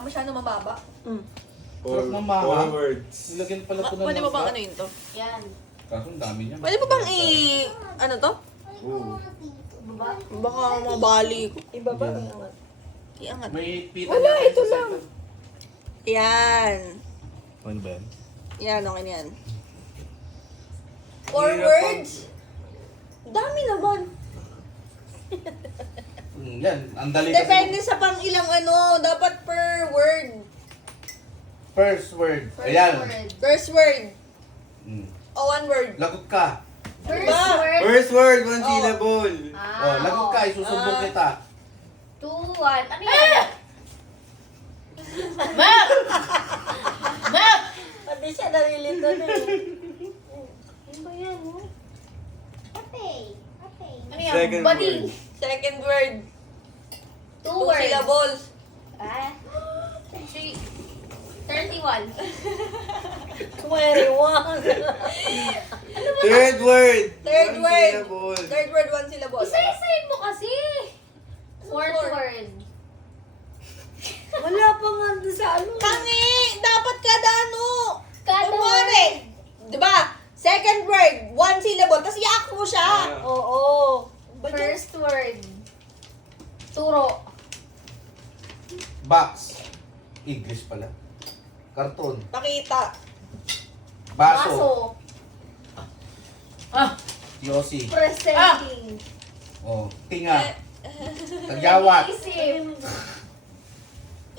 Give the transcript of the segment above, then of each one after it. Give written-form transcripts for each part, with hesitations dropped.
Kaya masyado mababa. Sarap ng maha. Forwards. Nilagyan pala ito ng Pwede mo bang langka. ano yun to? Yan. Kaso ang dami niya. Pwede mo bang ano to? Oo. Baka mabali ko. Ibaba. Iangat. May pita Wala, niya ito sa lang. second. Yan. Ano ba yan? Yan, okay na yan. Hirap Forwards? Dami naman. Yan, ang dali Depende kasi. sa pang ilang ano. Dapat per word. First word. Ayan. First word. Mm. O one word. Lagot ka. First Diba? word. First word, one Oh. syllable. Oh, lagot ka, isusumbong Ah. kita. 2, 1. Ano yan? Map! Map! Pati siya narilito na eh. Ano ba yan, oh? Ano yan? Second Bading. word. Second word. 2 Two words. syllables. Ah. 3. 31. 21. Third word. Third one word. syllable. Third word, one syllable. Isa-isayin mo kasi. Fourth Fourth. word. Wala pa nga doon sa ano. Tangi! Dapat kada ano. Kada Kunwari. Diba? Second word, one syllable. Tapos iyak mo siya. Ah. Oo. Ba't yun? First word. Turo. Box. English pala. Karton. Pakita. Baso. Ah. Yossi. Presenting. Oh, tinga. Tagyawat. Isip.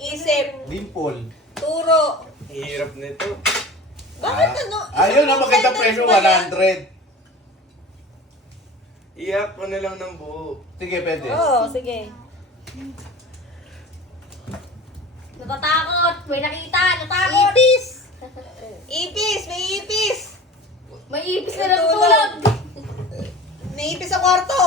Isip. Dimple. Turo. Hirap nito. Bakit ano? Ayun na Isang maganda sentence presyo, ba yan? 100. Iyak mo na lang ng buo. Sige, pwede. Oo, sige. Natatakot. May nakita. Natakot. Ipis! Ipis! May ipis! May ipis na Tulog. natulog. May ipis sa kwarto!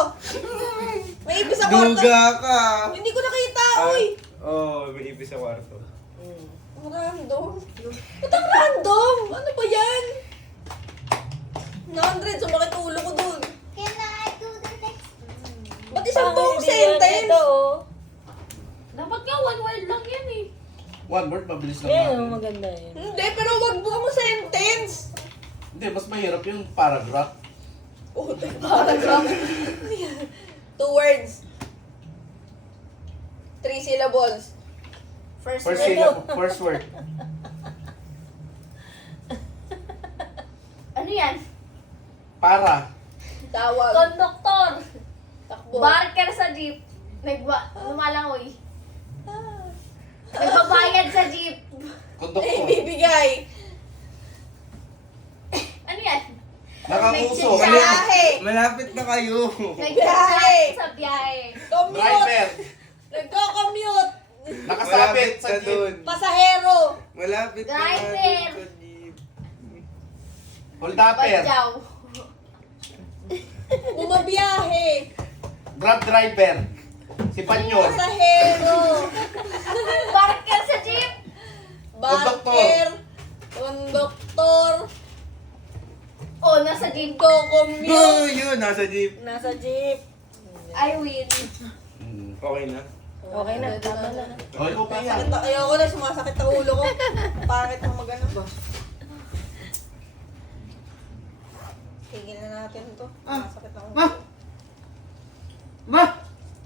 May ipis sa kwarto! Duga ka! Hindi ko nakita, uy! Oh, may ipis sa kwarto. Ang random. Ba't ang random? Ano ba yan? 100, sumakit ulo ko dun. Ba't isang buong sentence? Dapat nga one word lang yan eh. One word, mabilis lang natin. maganda yun. Hindi, pero wag buka mo sentence. Hindi, mas mahirap yung paragraph. Oh, paragraph. 2 words. 3 syllables. First syllable, first word. Ano yan? Para. Tawag. Konduktor. Takbo. Barker sa jeep. Lumalangoy. Nagbabayad sa jeep. Konduktor. Ibibigay. Ano yan? Nakauso. Biyahe. Malapit na kayo. Biyahe. Sa biyahe. Commute. Driver. Nagko-commute. Nakasabit sa jeep. doon. Pasahero. Malapit na Driver. nga dun sa jeep. Holdapper. Badyaw. Bumabiyahe. Grab driver. Si Panyor. Pasahero. Barker sa jeep. Barker. Konduktor. Oh, nasa jeep. Nagko-commute. Oh, yun, nasa jeep. Nasa jeep. I win. Okay na. Okay na, tama na. Oh, ikaw pa yan. Masakit, ayoko na, sumasakit ang ulo ko. Pangit ang magano ba? Tigil na natin to. Masakit ang ulo. Ma!